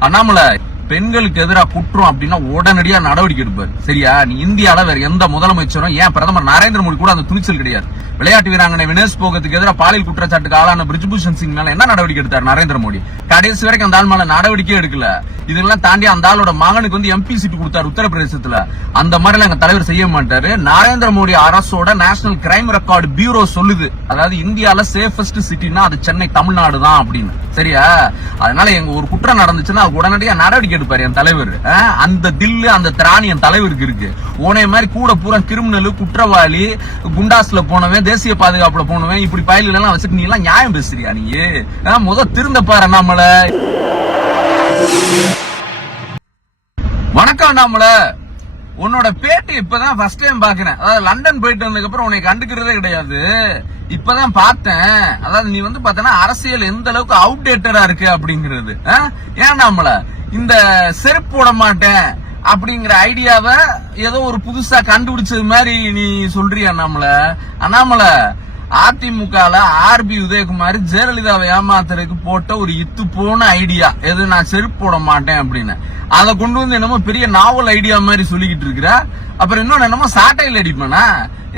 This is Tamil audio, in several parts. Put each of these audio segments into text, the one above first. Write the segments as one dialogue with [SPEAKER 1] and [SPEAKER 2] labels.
[SPEAKER 1] அண்ணாமலை பெண்களுக்கு எதிராக குற்றம் அப்படின்னா உடனடியா நடவடிக்கை எடுப்பார். சரியா? நீ இந்தியால வேற எந்த முதலமைச்சரும் ஏன் பிரதமர் நரேந்திர மோடி கூட அந்த துணிச்சல் கிடையாது. விளையாட்டு வீராங்கனை வினேஷ் போகத்துக்கு எதிராக பாலியல் குற்றச்சாட்டுக்கு ஆளான பிரிஜ்பூஷன் சிங் மேல என்ன நடவடிக்கை எடுத்தார் நரேந்திர மோடி? கடைசி வரைக்கும் அந்த ஆள் மேல நடவடிக்கை எடுக்கல. இதெல்லாம் தாண்டி அந்த ஆளோட மகனுக்கு வந்து எம்பி சீட் கொடுத்தாரு உத்தரப்பிரதேசத்துல. அந்த மாதிரி எங்க தலைவர் செய்ய மாட்டாரு. நரேந்திர மோடி அரசோட நேஷனல் கிரைம் ரெக்கார்டு பியூரோ சொல்லுது. அதாவது இந்தியால சேஃபஸ்ட் சிட்டினா அது சென்னை தமிழ்நாடு தான் அப்படின்னு. சரியா? அதனால எங்க ஒரு குற்றம் நடந்துச்சுன்னா உடனடியா நடவடிக்கை எடுப்பாரு என் தலைவர். அந்த தில்லு அந்த திராணி என் தலைவருக்கு இருக்கு. உனைய மாதிரி கூட பூரா கிரிமினல் குற்றவாளி குண்டாஸ்ல போனவன் தேசிய பாதுகாப்புல போனவன் இப்படி பயல்கள் எல்லாம் வச்சுட்டு நீ எல்லாம் நியாயம் பேசுறியா நீ? அஹ், முத திருந்த பாரு நம்மள வணக்கம் நம்மள உன்னோட பேட்டி இப்பதான் ஃபர்ஸ்ட் டைம் பாக்குறேன் அதாவது லண்டன் போயிட்டு வந்ததுக்கு அப்புறம் உன்னை கண்டுக்கிறதே கிடையாது. இப்பதான் பார்த்தேன். அதாவது நீ வந்து பாத்தீங்கன்னா அரசியல் எந்த அளவுக்கு அவுடேட்டடா இருக்கு அப்படிங்கிறது. ஆ? ஏன் நம்மள இந்த செருப்பு போட மாட்டேன் அப்படிங்கிற ஐடியாவை ஏதோ ஒரு புதுசா கண்டுபிடிச்சது மாதிரி நீ சொல்றியா அண்ணாமலை? அண்ணாமலை அதிமுகல ஆர்பி உதயகுமார் ஜெயலலிதாவை ஏமாத்துறதுக்கு போட்ட ஒரு இத்து போன ஐடியா எது நான் செருப்பு போட மாட்டேன் அப்படின்னு. அதை கொண்டு வந்து என்னமோ பெரிய நாவல் ஐடியா மாதிரி சொல்லிக்கிட்டு இருக்கிற. அப்புறம் இன்னொன்னு என்னமோ சாட்டையில் அடிப்பேனா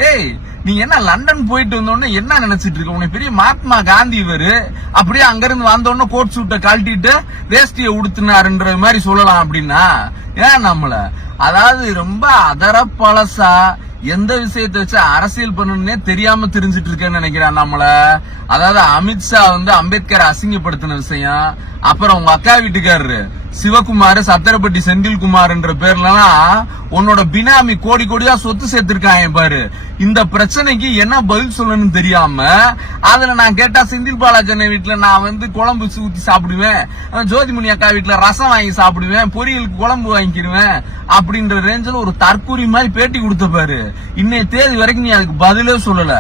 [SPEAKER 1] ஏய் நீ என்ன லண்டன் போயிட்டு வந்தோடனே என்ன நினைச்சிட்டு இருக்க? உனக்கு பெரிய மகாத்மா காந்தி இவரு. அப்படியே அங்கிருந்து வந்தோடனே கோட் சூட்டை கழட்டிட்டு வேஷ்டியை உடுத்தினாருன்ற மாதிரி சொல்லலாம் அப்படின்னா ஏன் நம்மள? அதாவது ரொம்ப அதர பழசா எந்த விஷயத்தை வச்சு அரசியல் பண்ணணும்னே தெரியாம தெரிஞ்சிட்டு இருக்கேன்னு நினைக்கிறேன் நம்மள அதாவது அமித்ஷா வந்து அம்பேத்கர் அசிங்கப்படுத்தின விஷயம். அப்புறம் உங்க அக்கா வீட்டுக்காரரு. சிவகுமார் சத்திரப்பட்டி செந்தில்குமார்ன்ற பேர்லாம் உன்னோட பினாமி கோடி கோடியா சொத்து சேர்த்திருக்காங்க பாரு. இந்த பிரச்சனைக்கு என்ன பதில் சொல்லணும்னு தெரியாம அதுல நான் கேட்டா செந்தில் பாலாஜி வீட்டுல நான் வந்து குழம்பு ஊத்தி சாப்பிடுவேன். ஜோதிமணி அக்கா வீட்டுல ரசம் வாங்கி சாப்பிடுவேன். பொரியலுக்கு குழம்பு வாங்கிக்கிடுவேன் அப்படின்ற ரேஞ்சில் ஒரு தற்கூரி மாதிரி பேட்டி கொடுத்த பாரு. இன்னைய தேதி வரைக்கும் நீ அதுக்கு பதிலே சொல்லல.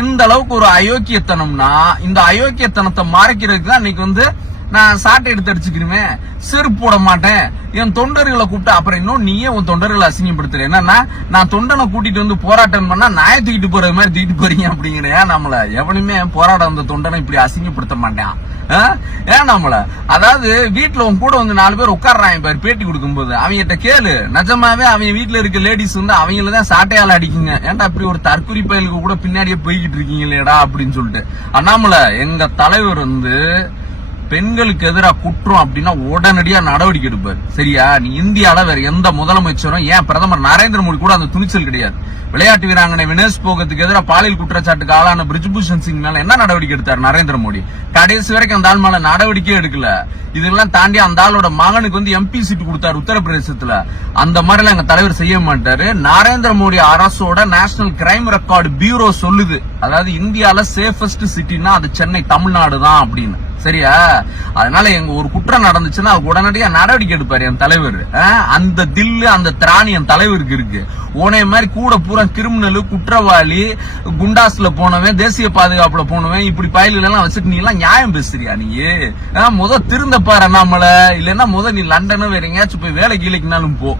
[SPEAKER 1] எந்த அளவுக்கு ஒரு அயோக்கியத்தனம்னா இந்த அயோக்கியத்தனத்தை மறைக்கிறதுக்கு தான் இன்னைக்கு வந்து நான் சாட்டை எடுத்து அடிச்சுக்கிறேன் செருப்பு போட மாட்டேன். என் தொண்டர்களை கூப்பிட்டு அப்புறம் இன்னும் நீயே உன் தொண்டர்களை அசிங்கப்படுத்துற. என்னன்னா நான் தொண்டனை கூட்டிட்டு வந்து போராட்டம் பண்ணா நாயை தூக்கிட்டு போற மாதிரி தூக்கிட்டு போறீங்க அப்படிங்கிற ஏன் நம்மள. எவனுமே போராட வந்த தொண்டனை இப்படி அசிங்கப்படுத்த மாட்டான். ஆ? ஏன் நம்மள? அதாவது வீட்டுல உன் கூட வந்து நாலு பேர் உட்கார்றாங்க பாரு பேட்டி கொடுக்கும்போது. அவங்ககிட்ட கேளு. நிஜமாவே அவங்க வீட்டுல இருக்க லேடிஸ் வந்து அவங்கள தான் சாட்டையால அடிக்குங்க. ஏன்டா அப்படி ஒரு தற்குறி பயலுக்கு கூட பின்னாடியே போய்கிட்டு இருக்கீங்களேடா அப்படின்னு சொல்லிட்டு. அண்ணாமலை எங்க தலைவர் வந்து பெண்களுக்கு எதிராக குற்றம் அப்படின்னா உடனடியா நடவடிக்கை எடுப்பாரு. சரியா? நீ இந்தியால வேற எந்த முதலமைச்சரும் ஏன் பிரதமர் நரேந்திர மோடி கூட அந்த துணிச்சல் கிடையாது. விளையாட்டு வீராங்கனை வினேஷ் போகத்துக்கு எதிராக பாலியல் குற்றச்சாட்டுக்கு ஆளான பிரிஜ்பூஷன் சிங் மேல என்ன நடவடிக்கை எடுத்தார் நரேந்திர மோடி? கடைசி வரைக்கும் அந்த ஆள் மேல நடவடிக்கை எடுக்கல. இதெல்லாம் தாண்டி அந்த ஆளோட மகனுக்கு வந்து எம்பி சீட்டு கொடுத்தாரு உத்தரப்பிரதேசத்துல. அந்த மாதிரி எல்லாம் எங்க தலைவர் செய்ய மாட்டாரு. நரேந்திர மோடி அரசோட நேஷனல் கிரைம் ரெக்கார்டு பியூரோ சொல்லுது. அதாவது இந்தியால சேஃபஸ்ட் சிட்டினா அது சென்னை தமிழ்நாடு தான் அப்படின்னு. சரியா? அதனால எங்க ஒரு குற்றம் நடந்துச்சுன்னா உடனடியா நடவடிக்கை எடுப்பாரு என் தலைவர். அந்த தில்லு அந்த திராணி என் தலைவருக்கு இருக்கு. உனைய மாதிரி கூட பூரா கிரிமினல் குற்றவாளி குண்டாஸ்ல போனவன் தேசிய பாதுகாப்புல போனவன் இப்படி பயில்கள் எல்லாம் வச்சுட்டு நீ எல்லாம் நியாயம் பேசுறியா நீ? முத திருந்த பாரு நம்மள இல்லைன்னா முத நீ லண்டனும் வேற எங்கேயாச்சும் போய் வேலை கீழைக்குனாலும் போ.